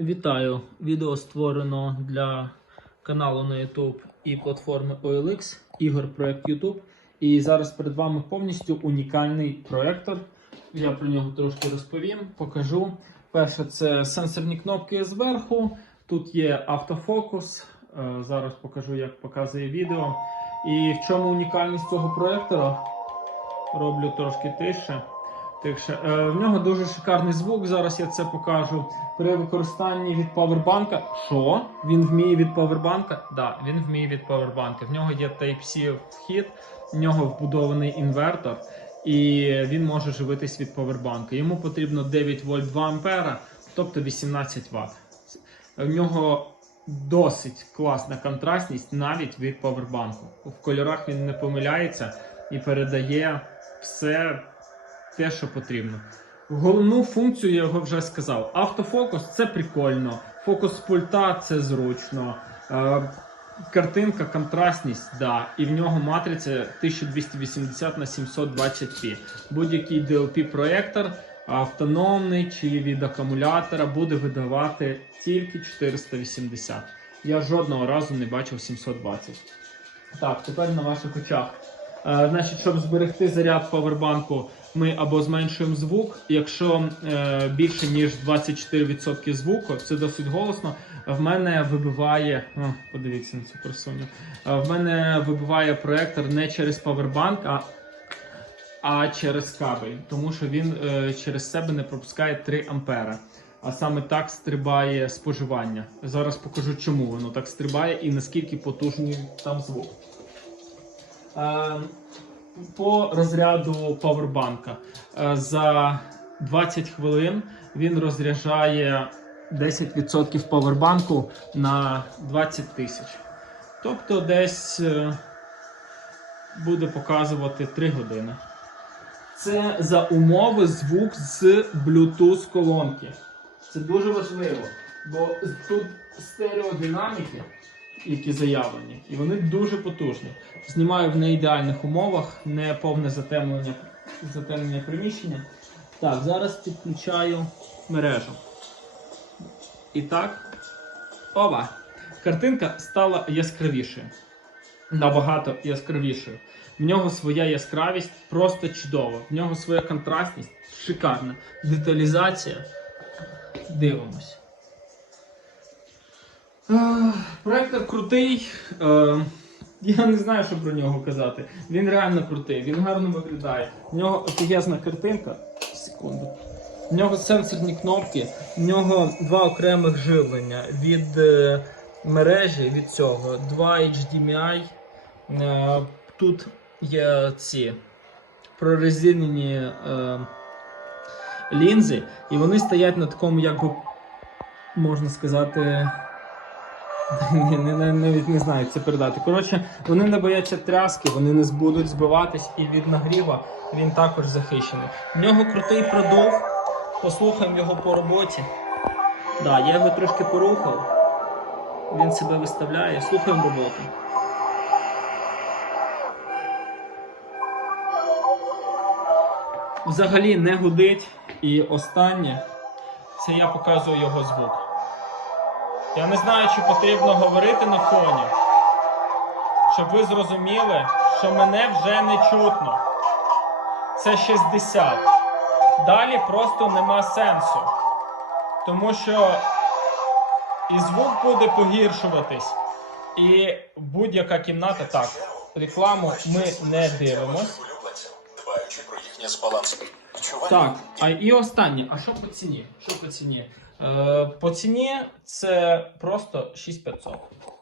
Вітаю! Відео створено для каналу на YouTube і платформи OLX, ігор проект YouTube. І зараз перед вами повністю унікальний проектор. Я про нього трошки розповім, покажу. Перше, це сенсорні кнопки зверху. Тут є автофокус. Е, Зараз покажу, як показує відео. І в чому унікальність цього проектора? Роблю трошки тише. Тихше. Е, в нього дуже шикарний звук. Зараз я це покажу. При використанні від павербанка. Що? Він вміє від павербанка? Так, да, він вміє від павербанка. В нього є Type-C вхід, в нього вбудований інвертор, і він може живитись від павербанка. Йому потрібно 9 вольт 2 ампера, тобто 18 Вт. В нього досить класна контрастність навіть від павербанку. В кольорах він не помиляється і передає все те, що потрібно. Головну функцію я його вже сказав. Автофокус це прикольно. Фокус пульта це зручно. Е, картинка, контрастність, да. І в нього матриця 1280 на 720 p Будь-який DLP проєктор автономний чи від акумулятора буде видавати тільки 480. Я жодного разу не бачив 720. Так, тепер на ваших очах. Е, значить, щоб зберегти заряд павербанку, ми або зменшуємо звук. Якщо е, більше ніж 24% звуку, це досить голосно. В мене вибиває. О, подивіться на цю красуню. Е, в мене вибиває проектор не через павербанк, а, а через кабель, тому що він е, через себе не пропускає 3 ампера. А саме так стрибає споживання. Зараз покажу, чому воно так стрибає і наскільки потужний там звук. Е, по розряду павербанка. Е, За 20 хвилин він розряджає 10% павербанку на 20 тисяч. Тобто десь е, буде показувати 3 години. Це за умови звук з Bluetooth колонки. Це дуже важливо, бо тут стереодинаміки які заявлені, і вони дуже потужні. Знімаю в неідеальних умовах, не повне затемнення, затемнення приміщення. Так, зараз підключаю мережу. І так, оба! Картинка стала яскравішою. Набагато яскравішою. В нього своя яскравість просто чудова. В нього своя контрастність шикарна. Деталізація. Дивимось. Проектор крутий. Е, Я не знаю, що про нього казати. Він реально крутий, він гарно виглядає. В нього офігезна картинка. Секунду. В нього сенсорні кнопки, в нього два окремих живлення від е, мережі від цього, два HDMI. Е, тут є ці прорезинені лінзи, і вони стоять на такому, як би можна сказати. Не, не, навіть не знаю, як це передати. Коротше, вони не бояться тряски, вони не будуть збиватись, і від нагріва він також захищений. В нього крутий продув. Послухаємо його по роботі. Да, я його трошки порухав. Він себе виставляє. Слухаємо роботу. Взагалі не гудить. І останнє це я показую його звук. Я не знаю, чи потрібно говорити на фоні, щоб ви зрозуміли, що мене вже не чутно. Це 60. Далі просто нема сенсу. Тому що і звук буде погіршуватись, і будь-яка кімната так. Рекламу ми не дивимось. дбаючи про їхнє збалансоване. Так, а і останнє. А що по ціні? Що по ціні? Е, по ціні це просто 6500.